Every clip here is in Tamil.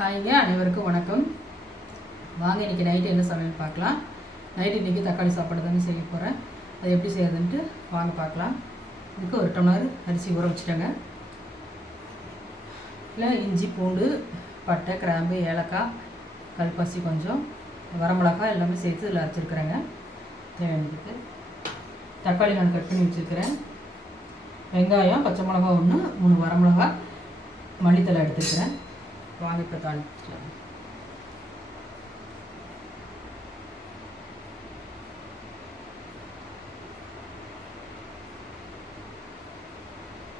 ஹாய்ங்க, அனைவருக்கும் வணக்கம். வாங்க இன்றைக்கி நைட்டு என்ன சமையல் பார்க்கலாம். நைட்டு இன்றைக்கி தக்காளி சாப்பாடு தானே செய்ய போகிறேன். அது எப்படி செய்யறதுன்ட்டு வாங்க பார்க்கலாம். இதுக்கு 1 டம்ளர் அரிசி ஊற வச்சுட்டேங்க. இல்லை இஞ்சி, பூண்டு, பட்டை, கிராம்பு, ஏலக்காய், கல்பாசி, கொஞ்சம் வரமிளகாய் எல்லாமே சேர்த்து இதில் அரைச்சிருக்கிறேங்க. தேவையானதுக்கு தக்காளி நான் கட் பண்ணி வச்சுருக்கிறேன். வெங்காயம், பச்சை மிளகா 1, 3 வரமிளகாய், மல்லித்தலை எடுத்துருக்கிறேன். வாங்க இப்போ தாளிக்கலாம்.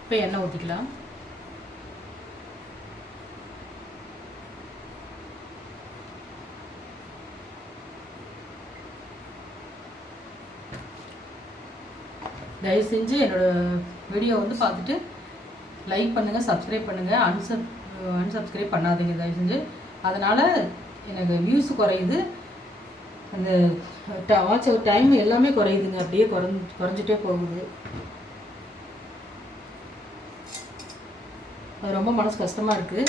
இப்போ எண்ணெய் ஊற்றிக்கலாம். தயவு செஞ்சு என்னோடய வீடியோ பார்த்துட்டு லைக் பண்ணுங்கள், சப்ஸ்கிரைப் பண்ணுங்கள். அன்சப்ஸ்கிரைப் பண்ணாதீங்க தயவு செஞ்சு. அதனால் எனக்கு வியூஸ் குறையுது, அந்த வாட்ச் டைம் எல்லாமே குறையுதுங்க. அப்படியே குறைஞ்சிட்டே போகுது. அது ரொம்ப மனசு கஷ்டமாக இருக்குது.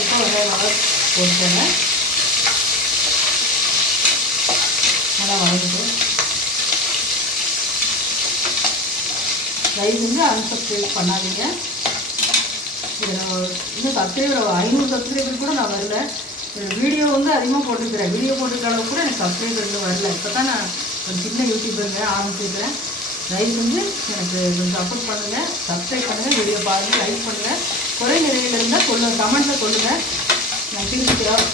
இப்போ வெங்காயம் நல்லா போட்டுட்டேங்க. நல்லா வதங்கிட்டு தயவு செஞ்சு அன்சப்ஸ்கிரைப் பண்ணாதீங்க. இதை இன்னும் சப்ஸ்கிரைபர் 500 சப்ஸ்கிரைபர் கூட நான் வரல. வீடியோ அதிகமாக போட்டுருக்கிறேன். வீடியோ போட்டுருக்க அளவுக்கு கூட எனக்கு சப்ஸ்கிரைபர் இன்னும் வரல. இப்போ தான் நான் ஒரு சின்ன யூடியூபருங்க ஆரம்பிச்சிருக்கிறேன். தயவு செஞ்சு எனக்கு கொஞ்சம் சப்போர்ட் பண்ணுங்கள், சப்ஸ்கிரைப் பண்ணுங்கள், வீடியோ பாருங்கள், லைக் பண்ணுங்கள். குறை நிறையில் இருந்தால் சொல்லுங்கள், கமெண்ட்டில் சொல்லுங்கள், நான் திருப்பிக்கிறேன்.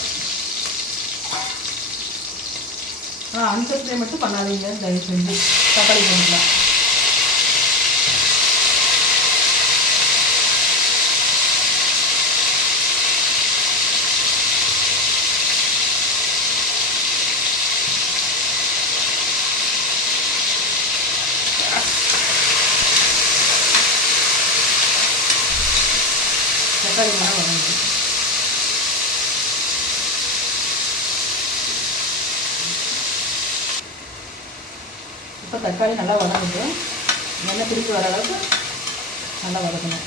அன்சப்ஸ்கிரைப் மட்டும் பண்ணாதீங்க தயவு செஞ்சு. தக்காளி போட்டுக்கலாம். தக்காளி நல்லா வதங்கிட்டு இப்போ தக்காளி நல்லா வதங்கிட்டு எண்ணெய் திருப்பி வர அளவுக்கு நல்லா வதக்கணும்.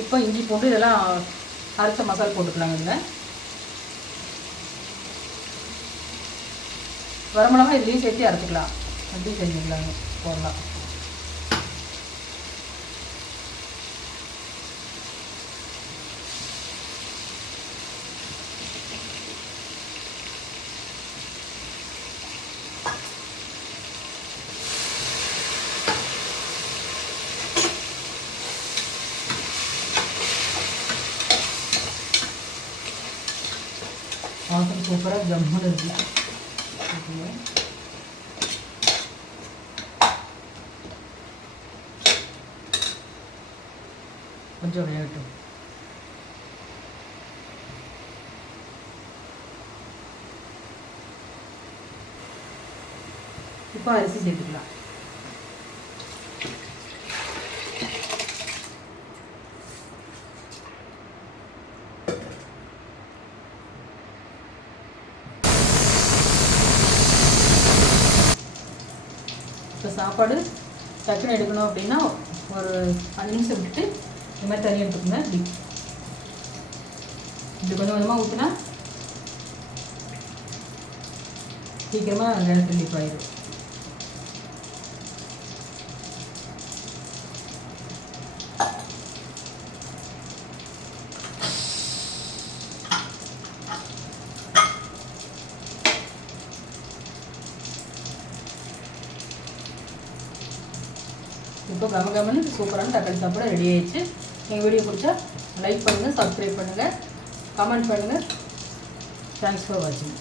இப்போ இஞ்சி, பூண்டு இதெல்லாம் அரைச்ச மசாலா போட்டுக்கலாங்க. இதில் வரமிளகா இதுலேயும் சேர்த்து அரைச்சிக்கலாம். அப்படி செஞ்சுக்கலாங்க, போடலாம். வாசனை சூப்பராக ஜம்முன்னு இருக்குது. கொஞ்சம் வேகட்டும். இப்போ அரிசி சேர்த்துக்கலாம். இப்போ சாப்பாடு டக்குன்னு எடுக்கணும் அப்படின்னா ஒரு 5 நிமிஷம் விட்டுட்டு இந்த மாதிரி தண்ணி எடுத்துக்கோங்க. இப்படி கொஞ்சம் கொஞ்சமாக ஊற்றினா சீக்கிரமாக கேஸ் ரிலீஃப் ஆயிடும். இப்போ கமகமன்னு சூப்பரான தக்காளி சாப்பாடு ரெடி ஆயிடுச்சு. எங்கள் வீடியோ பிடிச்சா லைக் பண்ணுங்கள், சப்ஸ்கிரைப் பண்ணுங்கள், கமெண்ட் பண்ணுங்கள். தேங்க்ஸ் ஃபார் வாட்சிங்.